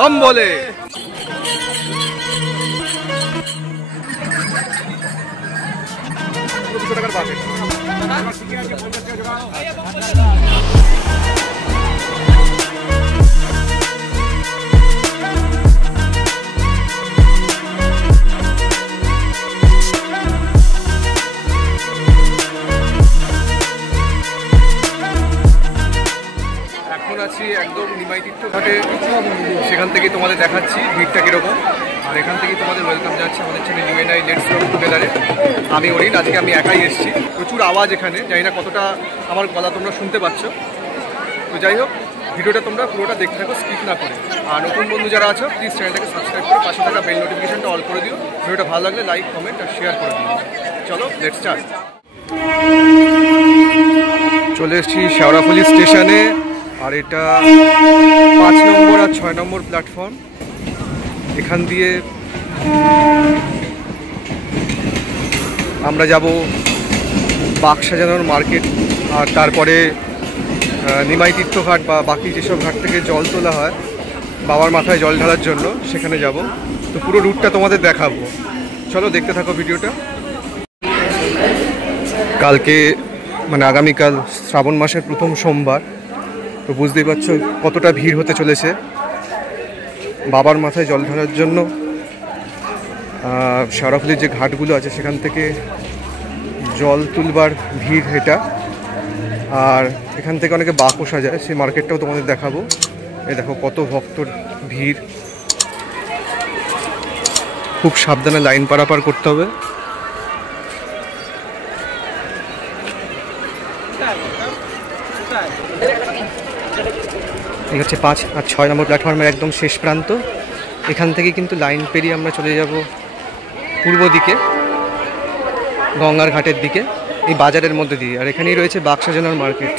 हम बोले। একদম নিমাই তীর্থঘাটে, সেখান থেকে তোমাদের দেখাচ্ছি ভিড়টা কিরকম। আর এখান থেকেই তোমাদের ওয়েলকাম যাচ্ছে আমাদের চ্যানেল ইউএনআই লেটস রক টুগেদারে। আমি অরিন, আজকে আমি একাই এসেছি। প্রচুর আওয়াজ এখানে, জানি না কতটা আমার গলা তোমরা শুনতে পাচ্ছ। তো যাই হোক, ভিডিওটা তোমরা পুরোটা দেখতে থাকো, স্কিপ না করে। আর নতুন বন্ধু যারা আছো প্লিজ চ্যানেলটাকে সাবস্ক্রাইব করে পাশে থাকা বেল নোটিফিকেশনটা অল করে দিও। ভিডিওটা ভালো লাগলে লাইক, কমেন্ট আর শেয়ার করে দিও। চলো লেটস স্টার্ট। চলে এসেছি শেওড়াফুলি স্টেশনে। আর এটা 5 নম্বর আর 6 নম্বর প্ল্যাটফর্ম। এখান দিয়ে আমরা যাব বাঘ সাজানোর মার্কেট, আর তারপরে নিমাই তীর্থঘাট বা বাকি যেসব ঘাট থেকে জল তোলা হয় বাবার মাথায় জল ঢালার জন্য, সেখানে যাব। তো পুরো রুটটা তোমাদের দেখাবো, চলো দেখতে থাকো ভিডিওটা। কালকে মানে আগামীকাল শ্রাবণ মাসের প্রথম সোমবার, তো বুঝতেই পারছো কতটা ভিড় হতে চলেছে বাবার মাথায় জল ঢালার জন্য। শেওড়াফুলির যে ঘাটগুলো আছে সেখান থেকে জল তুলবার ভিড় এটা। আর এখান থেকে অনেকে বাঁকও সাজায়, সেই মার্কেটটাও তোমাদের দেখাবো। এই দেখো কত ভক্তর ভিড়, খুব সাবধানে লাইন পারাপার করতে হবে। এই হচ্ছে 5 আর 6 নম্বর প্ল্যাটফর্মের একদম শেষ প্রান্ত। এখান থেকে কিন্তু লাইন পেরিয়ে আমরা চলে যাব পূর্ব দিকে, গঙ্গার ঘাটের দিকে, এই বাজারের মধ্যে দিয়ে। আর এখানেই রয়েছে বাঘ সাজানোর মার্কেট।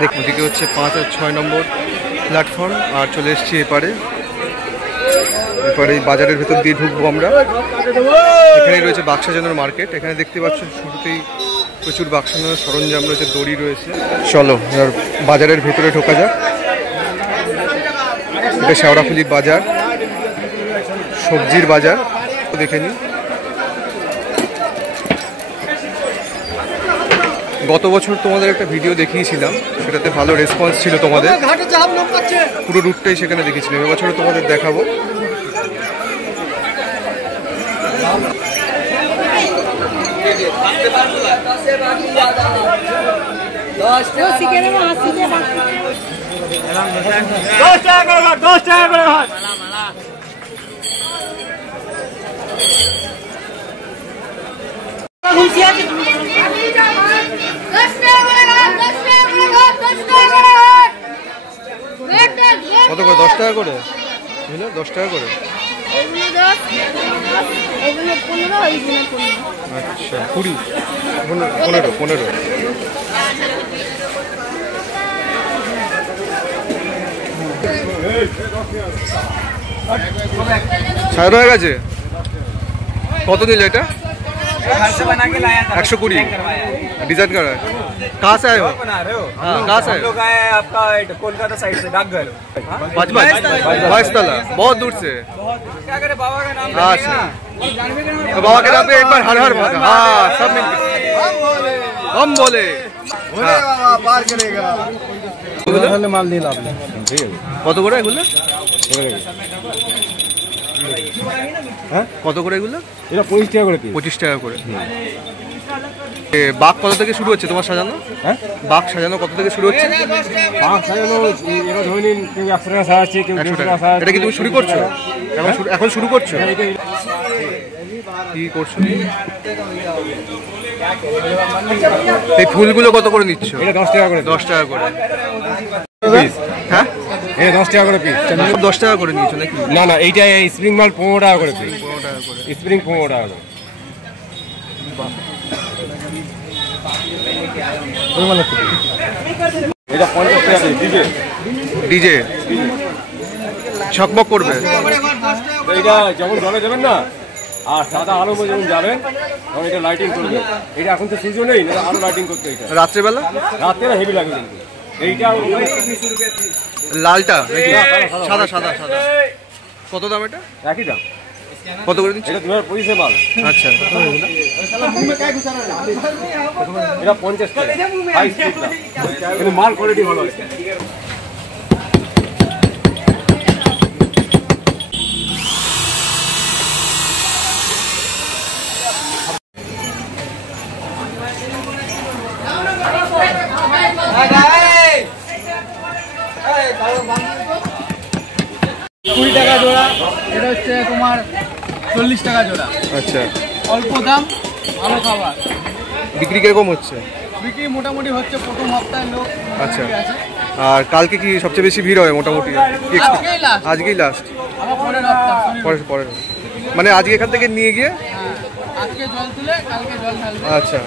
দেখুন ওদিকে হচ্ছে 5 আর 6 নম্বর প্ল্যাটফর্ম। আর চলে এসেছি এপারে এই বাজারের ভেতর দিয়ে ঢুকবো আমরা। এখানেই রয়েছে বাঘ সাজানোর মার্কেট। এখানে দেখতে পাচ্ছ শুরুতেই প্রচুর বাঘ সাজানোর সরঞ্জাম রয়েছে, দড়ি রয়েছে। চলো এবার বাজারের ভেতরে ঢোকা যাক। এটা শেওড়াফুলি বাজার, সবজির বাজার, দেখে নিই। গত বছর তোমাদের একটা ভিডিও দেখিয়েছিলাম, সেটাতে ভালো রেসপন্স ছিল তোমাদের, পুরো রুটটাই সেখানে দেখিয়েছিলাম। এবছরও তোমাদের দেখাবো। কত করে? 10 টাকা করে? 10 টাকা করে। আচ্ছা 20, 15। সাড়ে হয়ে গেছে। কত নিল এটা? 120 डिजाइन कर रहा है। कहाँ से आए हो? कहाँ से? लोग आए आपका कोलकाता साइड से, डाकघर। बाईसतला, बहुत दूर से। क्या करे बाबा का नाम? अच्छा, तो बाबा के नाम पे एक बार हर हर महादेव। हाँ सब मिलके हम बोले पार करेगा। माल दिल आपने কত করে এগুলো? হ্যাঁ কত করে এগুলো? এটা 25 টাকা করে। 25 টাকা করে। বাঘ কত থেকে শুরু হচ্ছে তোমার সাজানো? হ্যাঁ বাঘ সাজানো কত থেকে শুরু হচ্ছে? বাঘ সাজানো এরা ধরে নিন কেউ 100 টাকা সাজাচ্ছে, কেউ 100 টাকা সাজাচ্ছে। এটা কি তুমি শুরু করছো? এখন শুরু করছো? কি করছো? এই ফুলগুলো কত করে নিচ্ছ? এটা 10 টাকা করে। 10 টাকা করে পিস? হ্যাঁ এটা 10 টাকা করে পিস। 10 টাকা করে নিচ্ছ নাকি? না না, এইটা স্প্রিং মাল 15 টাকা করে পিস। 15 টাকা করে স্প্রিং, 15 টাকা করে। এটা 50 টাকা ডিজে ঝকমক করবে। এটা যখন জলে যাবেন না আর সাদা আলো যখন যাবেন তখন এটা লাইটিং করবে। এটা এখন তো সিজন নেই, আরো লাইটিং করতে। এটা রাত্রেবেলা হেভি লাগবে কিন্তু। এইটা লালটা নাকি? সাদা সাদা সাদা। কত দাম এটা? একই দাম। কত করে দিচ্ছ? এটা তোমার পয়সা মাল। আচ্ছা, এটা 50 টাকা। হাই স্পিড না, কিন্তু মাল কোয়ালিটি ভালো আছে। টাকা জোড়া, এটা হচ্ছে তোমার 40 টাকা জোড়া। আচ্ছা, অল্প দাম, ভালো খাবার। বিক্রি কিরকম হচ্ছে? বিক্রি মোটামুটি হচ্ছে, প্রথম সপ্তাহে লোক আচ্ছা, আছে। আর কালকে কি সবচেয়ে বেশি ভিড় হয় মোটামুটি? আজকেই লাস্ট? আবার পরের সপ্তাহ পরে পরে মানে আজকে এখান থেকে নিয়ে গিয়ে আজকে জল তুলে কালকে জল ঢালবে। আচ্ছা,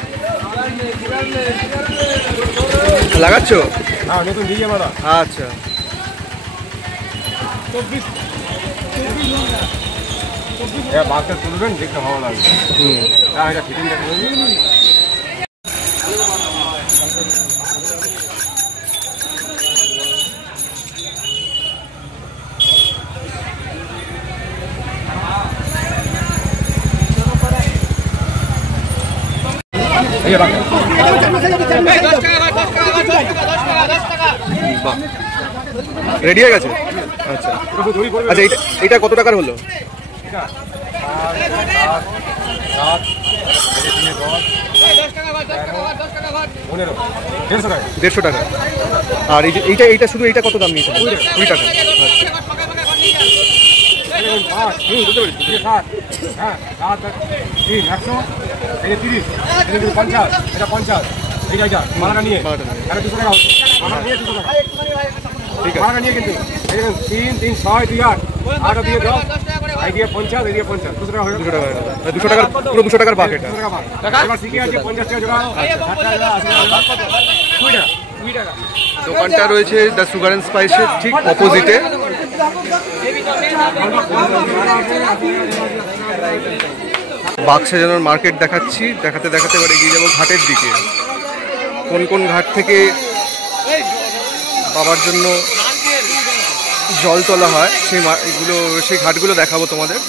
লাগাচ্ছ? হ্যাঁ, নতুন দিয়ে মারা। আচ্ছা, বাচ্চা তুলবেন, দেখতে ভালো লাগবে। হ্যাঁ, এটা ফিটিং দেখবেন। রেডি হয়ে গেছে? আচ্ছা আচ্ছা, এটা কত টাকার হলো? দেড়শো টাকা। আর এইটা শুধু এইটা কত দাম নিয়েছে? 20 টাকা। ঠিক আছে, নিয়ে কিন্তু 3, 3, 6, 2, 8, 8 দিয়ে 10, এই দিয়ে 50, এই দিয়ে 50, 200 টাকা হয়ে গেল। 200 টাকার পুরো 200 টাকার পাক এটা। এবার শিখে আছে 50 টাকা জোড়া। দোকানটা রয়েছে দ্য সুগার অ্যান্ড স্পাইসের ঠিক অপোজিটে। বাক্স সাজানোর মার্কেট দেখাচ্ছি, দেখাতে দেখাতে এবার এগিয়ে যাবো ঘাটের দিকে। কোন কোন ঘাট থেকে বাবার জন্য জল তোলা হয় সেই ঘাটগুলো দেখাবো তোমাদের।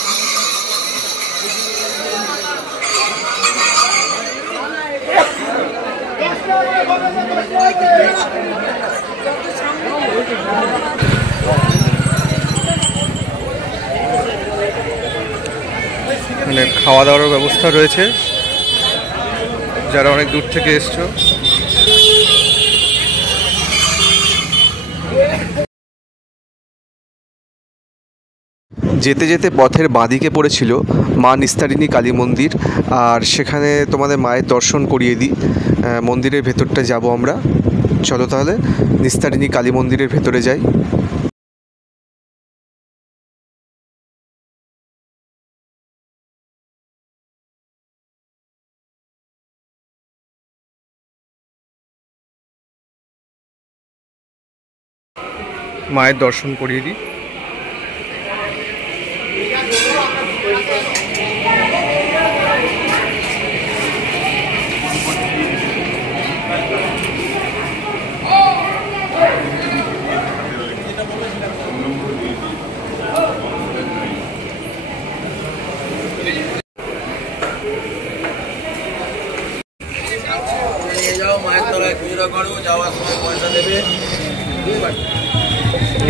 মানে খাওয়া দাওয়ার ব্যবস্থা রয়েছে যারা অনেক দূর থেকে এসছো। যেতে যেতে পথের বাঁদিকে পড়েছিল মা নিস্তারিণী কালী মন্দির, আর সেখানে তোমাদের মায়ের দর্শন করিয়ে দিই। মন্দিরের ভেতরটা যাব আমরা, চলো তাহলে নিস্তারিণী কালী মন্দিরের ভেতরে যাই। মায়ের দর্শন করিয়ে দিই।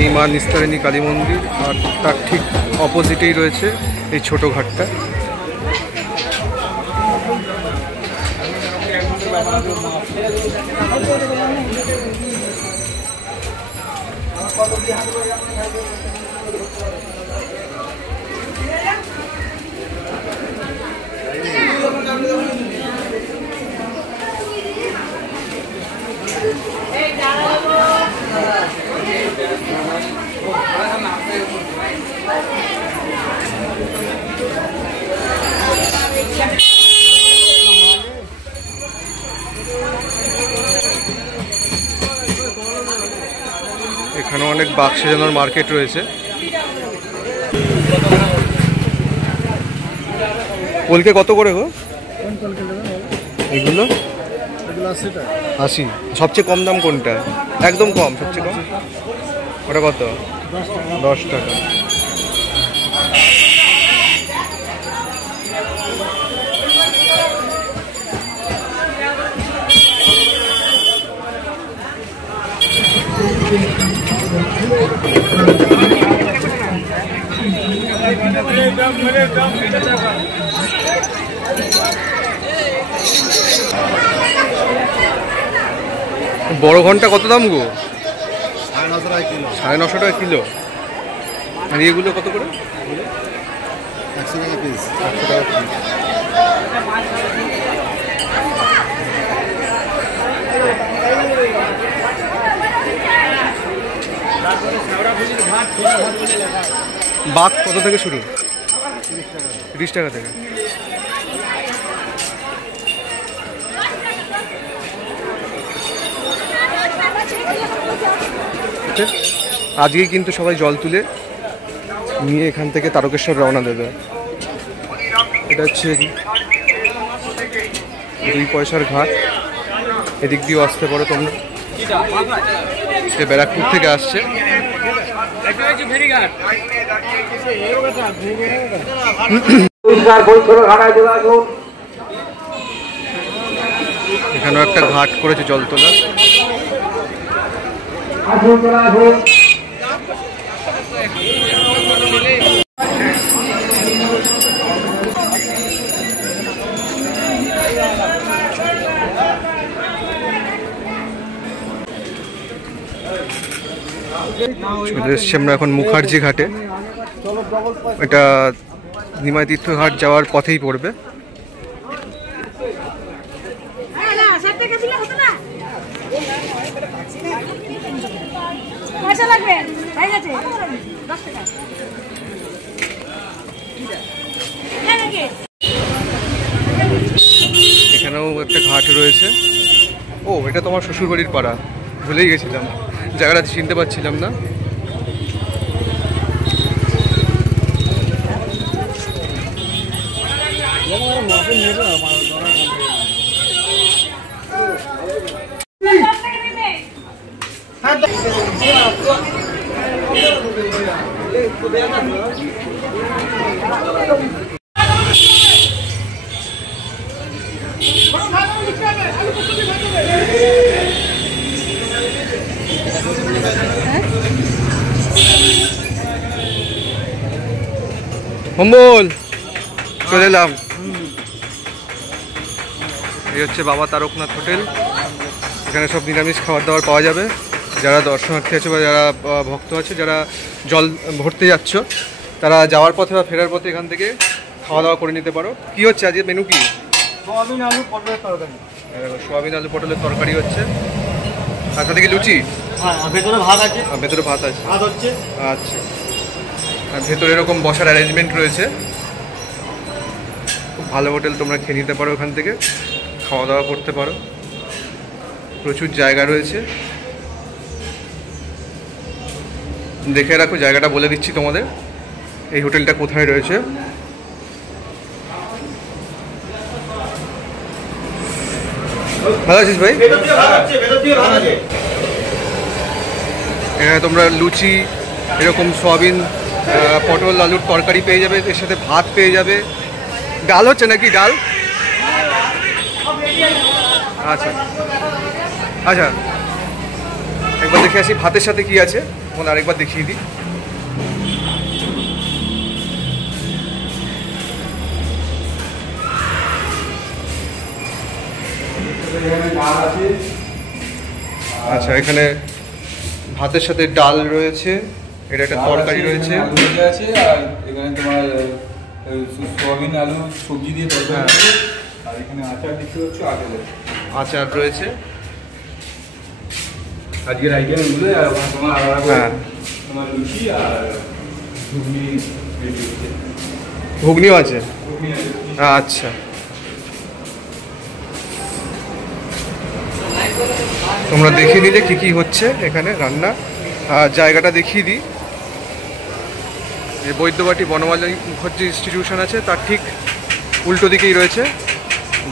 এই মা নিস্তারিণী কালী মন্দির, আর তার ঠিক অপোজিটেই রয়েছে এই ছোট ঘাটটা। এখানে অনেক বাক্স সাজানোর মার্কেট রয়েছে। কলকে কত করে গো এগুলো? 80। সবচেয়ে কম দাম কোনটা? একদম কম, সবচেয়ে কম ওটা কত? 10 টাকা। বড় ঘন্টা কত দাম গো? 950 টাকা কিলো। আর এগুলো কত করে? 100 টাকা পিস। 100 টাকা পিস। বাঘ কত থেকে শুরু? 30 টাকা থেকে। আজকে কিন্তু সবাই জল তুলে নিয়ে এখান থেকে তারকেশ্বর রওনা দেবে। এটা হচ্ছে 2 পয়সার ঘাট, এদিক দিয়েও আসতে পারো তোমরা। ব্যারাকপুর থেকে আসছে। এখানেও একটা ঘাট করেছে জল তোলা। চলে এসছি আমরা এখন মুখার্জি ঘাটে। এটা নিমাই তীর্থ ঘাট যাওয়ার পথেই পড়বে। এখানেও একটা ঘাট রয়েছে। ও, এটা তোমার শ্বশুরবাড়ির পাড়া, ভুলেই গেছিলাম, জায়গাটা চিনতে পারছিলাম না। মঙ্গল চলে এলাম। এই হচ্ছে বাবা তারকনাথ হোটেল। এখানে সব নিরামিষ খাবার দাবার পাওয়া যাবে। যারা দর্শনার্থী আছে বা যারা ভক্ত আছে, যারা জল ভরতে যাচ্ছ, তারা যাওয়ার পথে বা ফেরার পথে এখান থেকে খাওয়া দাওয়া করে নিতে পারো। কি হচ্ছে আজকে মেনু? কি? সোয়াবিন আলু পটলের তরকারি। সোয়াবিন আলু পটলের তরকারি হচ্ছে, তার সাথে কি লুচি? হ্যাঁ, ভেতরে ভাত আছে। ভেতরে ভাত আছে। ভাত হচ্ছে। আচ্ছা, আর ভেতরে এরকম বসার অ্যারেঞ্জমেন্ট রয়েছে। খুব ভালো হোটেল, তোমরা খেয়ে নিতে পারো, ওখান থেকে খাওয়া দাওয়া করতে পারো। প্রচুর জায়গা রয়েছে, দেখে রাখো। জায়গাটা বলে দিচ্ছি তোমাদের, এই হোটেলটা কোথায় রয়েছে। ভালো আছিস ভাই? এখানে তোমরা লুচি, এরকম সোয়াবিন পটল আলুর তরকারি পেয়ে যাবে, এর সাথে ভাত পেয়ে যাবে। ডাল হচ্ছে নাকি? ডাল? আচ্ছা আচ্ছা, একবার দেখে আসি ভাতের সাথে কি আছে, মনে আরেকবার দেখিয়ে দিই। আচ্ছা, এখানে ভাতের সাথে ডাল রয়েছে, এটা একটা তরকারি রয়েছে, আর এখানে তোমার সোয়াবিন আলু সবজি দিয়ে তরকারি, আর এখানে আচার দেখতে হচ্ছে আপেলের আচার রয়েছে। আজকের আইটেম এগুলো, আর তোমার আলাদা করে হ্যাঁ, তোমার লুচি আর ঘুগনি রেডি হচ্ছে। ঘুগনিও আছে। ঘুগনি আছে। আচ্ছা, তোমরা দেখিয়ে দিলে কি কি হচ্ছে এখানে রান্না। জায়গাটা দেখিয়ে দিই। যে বৈদ্যবাটি বনমালী মুখার্জি ইনস্টিটিউশন আছে, তার ঠিক উল্টো দিকেই রয়েছে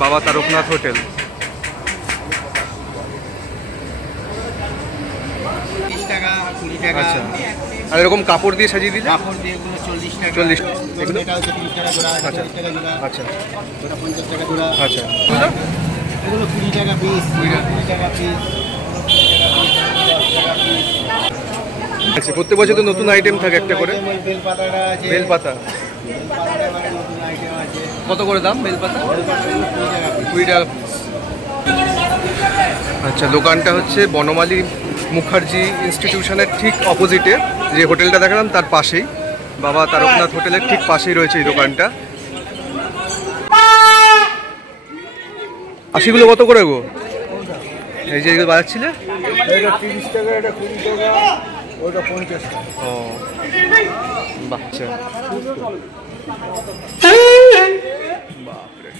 বাবা তারকনাথ হোটেল। টাকা 20 40 টাকা। আচ্ছা, আর এরকম কাপড় দিয়ে সাজিয়ে দিলে? কাপড় দিয়ে এগুলো 40 টাকা। 40 এগুলো? এটা হচ্ছে 30 টাকা জোড়া, আচ্ছা। 40 টাকা জোড়া। আচ্ছা ওটা 50 টাকা জোড়া। আচ্ছা, এগুলো 20 টাকা পিস, 20 টাকা পিস। আচ্ছা, প্রত্যেক বছর তো নতুন আইটেম থাকে একটা করে। বেল পাতাটা আছে। বেলপাতা বেলপাতাটা এবারে নতুন আইটেম আছে। কত করে দাম বেলপাতা? বেলপাতাগুলো 20 টাকা পিস। 20 টাকা। আচ্ছা, দোকানটা হচ্ছে বনমালী মুখার্জি ইনস্টিটিউশনের ঠিক অপোজিটে, যে হোটেলটা দেখালাম তার পাশেই, বাবা তারকনাথ হোটেলের ঠিক পাশেই রয়েছে এই দোকানটা। আশিগুলো কত করে গো? এই যে এগুলো বাজাচ্ছিলে? এটা 30 টাকা, এটা 20 টাকা, ওটা 50 টাকা। ও বাচ্চা, বাপরে।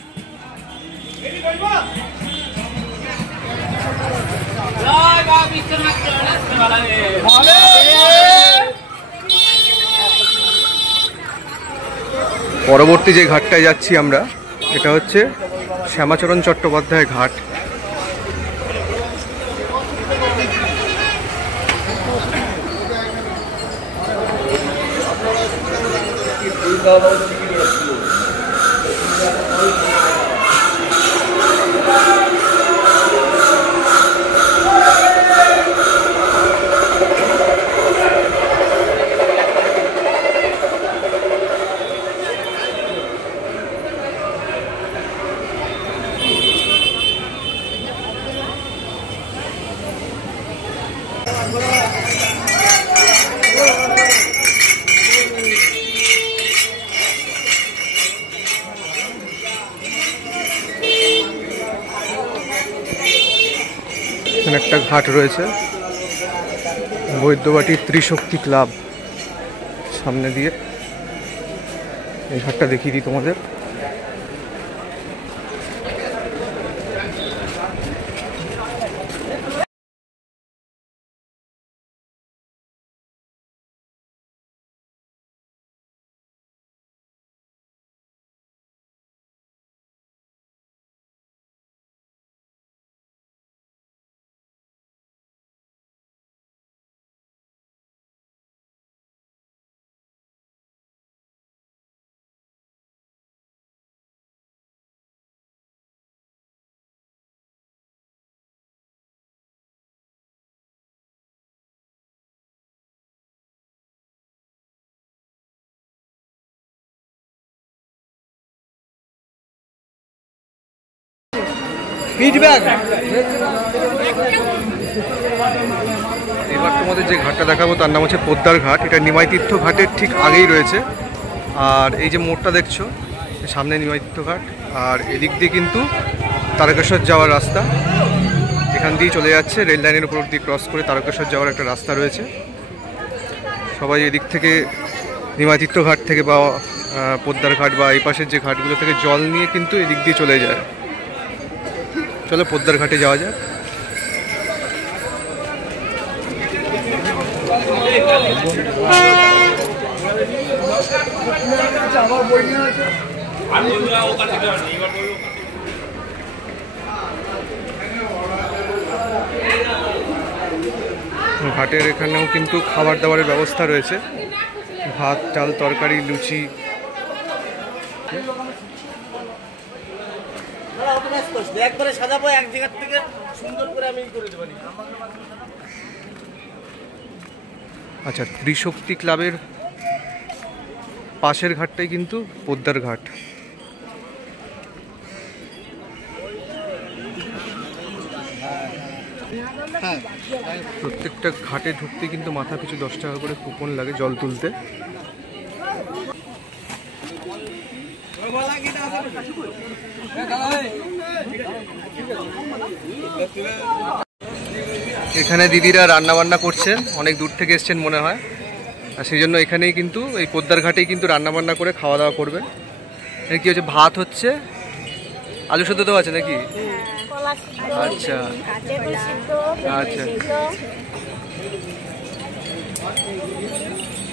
পরবর্তী যে ঘাটটায় যাচ্ছি আমরা, এটা হচ্ছে শ্যামাচরণ চট্টোপাধ্যায় ঘাট। এখানে একটা ঘাট রয়েছে, বৈদ্যবাটি ত্রিশক্তি ক্লাব, সামনে দিয়ে এই ঘাটটা দেখিয়ে দিই তোমাদের। এবার তোমাদের যে ঘাটটা দেখাবো তার নাম হচ্ছে পোদ্দার ঘাট। এটা নিমাই তীর্থ ঘাটের ঠিক আগেই রয়েছে। আর এই যে মোড়টা দেখছো, সামনে নিমাই তীর্থ ঘাট, আর এদিক দিয়ে কিন্তু তারকেশ্বর যাওয়ার রাস্তা। এখান দিয়ে চলে যাচ্ছে, রেল লাইনের উপর দিয়ে ক্রস করে তারকেশ্বর যাওয়ার একটা রাস্তা রয়েছে। সবাই এদিক থেকে নিমাই তীর্থ ঘাট থেকে বা পোদ্দার ঘাট বা এই পাশের যে ঘাটগুলো থেকে জল নিয়ে কিন্তু এদিক দিয়ে চলে যায়। চলো পোদ্দার ঘাটে যাওয়া যায়। ঘাটের এখানেও কিন্তু খাবার দাবারের ব্যবস্থা রয়েছে, ভাত, ডাল, তরকারি, লুচি। একবারে সাজাবো এক জায়গা থেকে সুন্দর করে আমি করে দেবো। আচ্ছা, ত্রিশক্তি ক্লাবের পাশের ঘাটটাই কিন্তু পোদ্দার ঘাট। প্রত্যেকটা ঘাটে ঢুকতে কিন্তু মাথা পিছু 10 টাকা করে কুপন লাগে জল তুলতে। এখানে দিদিরা রান্না বান্না করছেন, অনেক দূর থেকে এসছেন মনে হয়, আর সেই জন্য এখানেই কিন্তু এই পোদ্দার ঘাটেই কিন্তু রান্না বান্না করে খাওয়া দাওয়া করবে। এখানে কি হচ্ছে, ভাত হচ্ছে, আলু সেদ্ধ তো আছে নাকি? আচ্ছা আচ্ছা,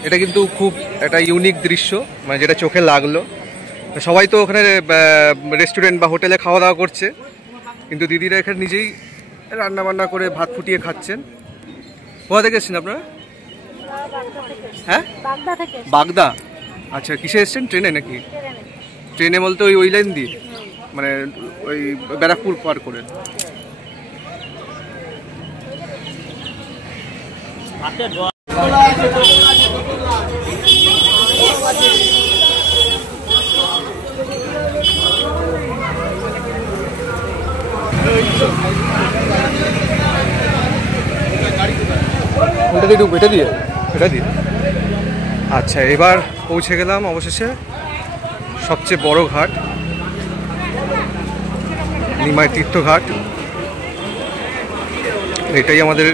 এটা কিন্তু খুব একটা ইউনিক দৃশ্য, মানে যেটা চোখে লাগলো। সবাই তো ওখানে রেস্টুরেন্ট বা হোটেলে খাওয়া দাওয়া করছে, কিন্তু দিদিরা এখানে নিজেই রান্না বান্না করে ভাত ফুটিয়ে খাচ্ছেন। কোথা থেকে এসেছেন আপনারা? হ্যাঁ বাগদা থেকে বাগদা। আচ্ছা, কিসে এসছেন? ট্রেনে নাকি? ট্রেনে বলতে ওই লাইন দিয়ে, মানে ওই ব্যারাকপুর পার করে? এটা দিয়ে আচ্ছা, এবার পৌঁছে গেলাম অবশেষে সবচেয়ে বড় ঘাট, নিমাই তীর্থঘাট। এটাই আমাদের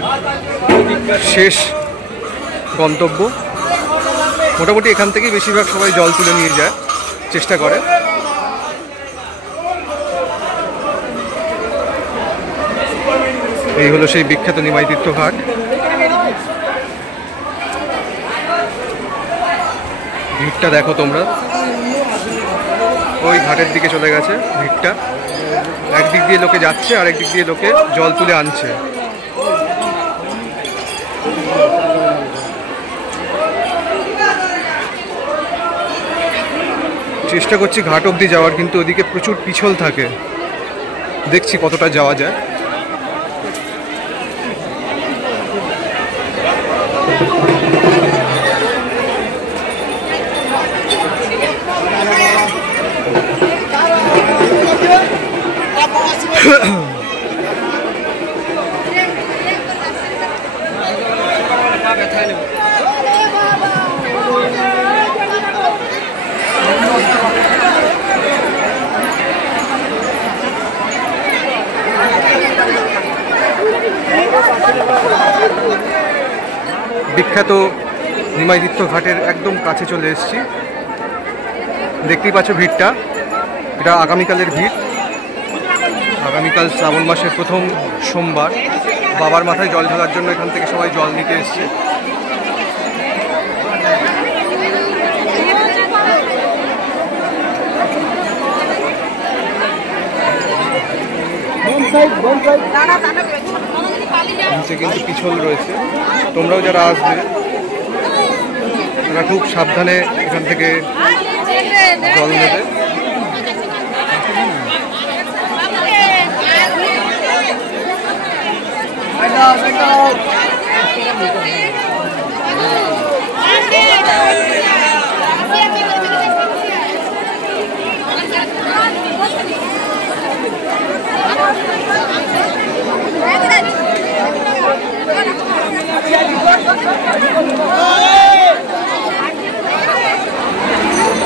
শেষ গন্তব্য। মোটামুটি এখান থেকেই বেশিরভাগ সবাই জল তুলে নিয়ে যায়, চেষ্টা করে। এই হলো সেই বিখ্যাত নিমাই তীর্থঘাট। ভিড়টা দেখো তোমরা, ওই ঘাটের দিকে চলে গেছে ভিড়টা। একদিক দিয়ে লোকে যাচ্ছে আর একদিক দিয়ে লোকে জল তুলে আনছে। চেষ্টা করছি ঘাট অবধি যাওয়ার, কিন্তু ওদিকে প্রচুর পিছল থাকে। দেখছি কতটা যাওয়া যায়। বিখ্যাত নিমাই তীর্থঘাটের একদম কাছে চলে এসেছি। দেখতেই পাচ্ছ ভিড়টা, এটা আগামীকালের ভিড়। আগামীকাল শ্রাবণ মাসের প্রথম সোমবার। বাবার মাথায় জল ঢালার জন্য এখান থেকে সবাই জল নিতে এসছে। নিচে কিন্তু পিছল রয়েছে। তোমরাও যারা আসবে তারা খুব সাবধানে এখান থেকে জল নেবে।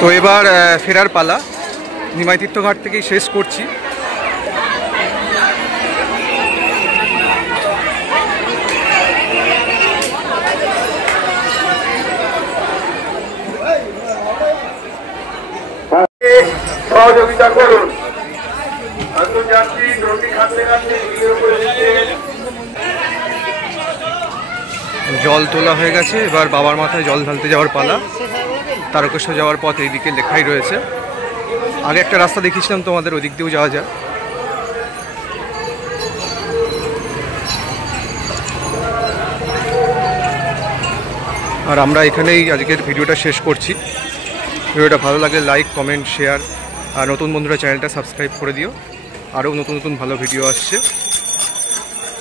তো এবার ফেরার পালা। নিমাই তীর্থঘাট থেকেই শেষ করছি। সহযোগিতা করুন। আন্তর্জাতিক রুটি খাতে খাতে জল তোলা হয়ে গেছে, এবার বাবার মাথায় জল ঢালতে যাওয়ার পালা। তারকেশ্বর যাওয়ার পথ এইদিকে লেখাই রয়েছে। আগে একটা রাস্তা দেখিয়েছিলাম তোমাদের, ওই দিক দিয়েও যাওয়া যায়। আর আমরা এখানেই আজকের ভিডিওটা শেষ করছি। ভিডিওটা ভালো লাগলে লাইক, কমেন্ট, শেয়ার, আর নতুন বন্ধুরা চ্যানেলটা সাবস্ক্রাইব করে দিও। আরও নতুন নতুন ভালো ভিডিও আসছে।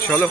চলো।